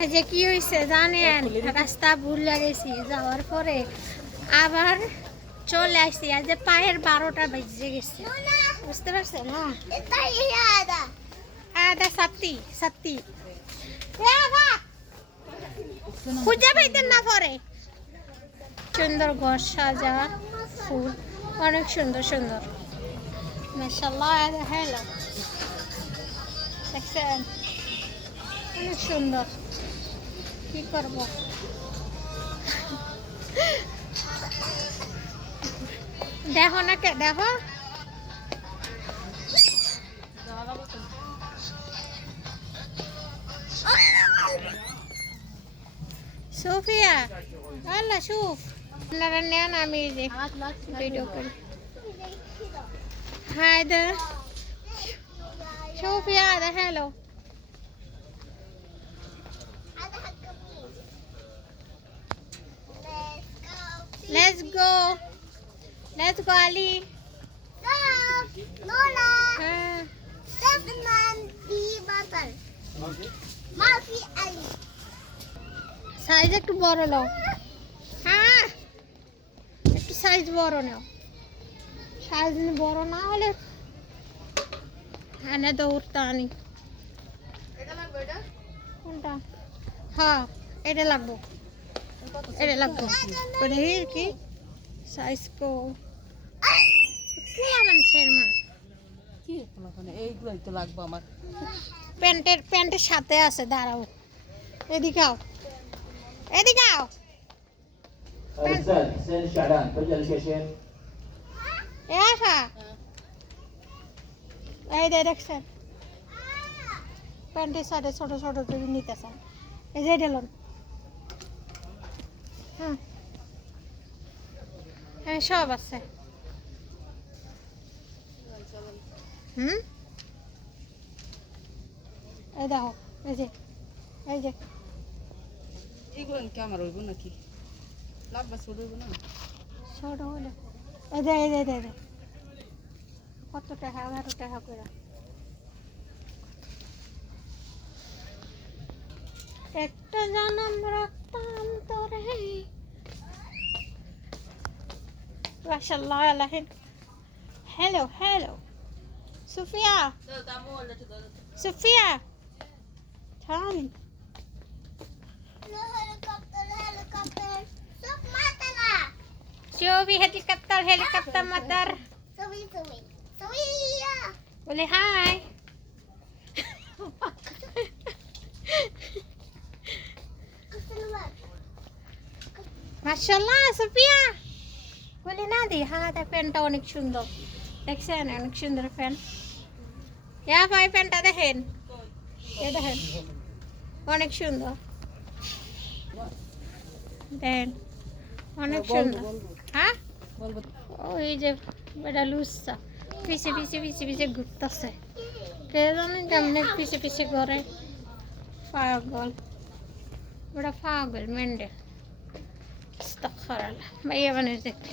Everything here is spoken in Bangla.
যে কি হয়েছে জানেন, রাস্তা ভুল লাগেছি, যাওয়ার পরে আবার চলে আসছি। আজ যে পায়ের 12টা বেজে গেছে, বুঝতে পারছেন না? আদা সাত্তি সাত্তি খুঁজে পাইতেন না পরে। সুন্দর ঘর সাজা, ফুল অনেক সুন্দর সুন্দর, মাশাআল্লাহ। হ্যালো, দেখছেন অনেক সুন্দর। কি করব, দেখো না কে দেখো। সুফিয়া আল্লাহ সুফ, আপনারা নেন, আমি যে ভিডিও করি। হাই দা সুফিয়া দা, hello. Let's go. Let's go, Ali. Lola. Seven di bottle. Mafi Ali. Size একটু বড় নাও। হ্যাঁ, একটু সাইজ বড় নাও। সাইজ বড় না হলে এনে দৌড়তে আনি। কোনটা? হ্যাঁ, এটা লাগবো, এটা লাগবো। কি সাইজ কো পুরা মানুষের মান কি মানে এইগুলোই তো লাগবে আমার। প্যান্টের সাথে আছে, দাঁড়াও, এদিকে আও, এদিকে আও। أرسل سن شعلان فجأة الكشف এই দেখছেন প্যান্টের সাথে ছোট ছোট যদি নিতে চান, এই যে এটা লোন। হ্যাঁ হ্যাঁ, সব আছে। এই দেখো, এই যে এই যে এইগুলো কি আমার হইব নাকি? লাগবে ছোট হইব না? ছোট হলে এই যে এই যে এই যে কত টাকা, 11 টাকা করে। একটা জনম রাখতাম তোরে, মাশাআল্লাহ আলাইহি। হ্যালো হ্যালো সুফিয়া, সুফিয়া থাম। Jovi helikopter motor. Boleh hai. মাশাআল্লাহ সুফিয়া, বলে না দি। হ্যাঁ, তার প্যান্টটা অনেক সুন্দর, দেখছেন অনেক সুন্দর প্যান্ট। ভাই প্যান্টটা দেখেন, এ দেখেন অনেক সুন্দর, দেখেন অনেক সুন্দর। হ্যাঁ, ওই যে বেটা লুচ্চা পিছে পিছে পিছে পিছে ঘুরতেছে, কে জানে কেমনে পিছে পিছে ঘরে। পাগল, ওটা পাগল মেন্ডে। আস্তাগফিরুল্লাহ, ভাইয়া বানিয়ে দেখতে।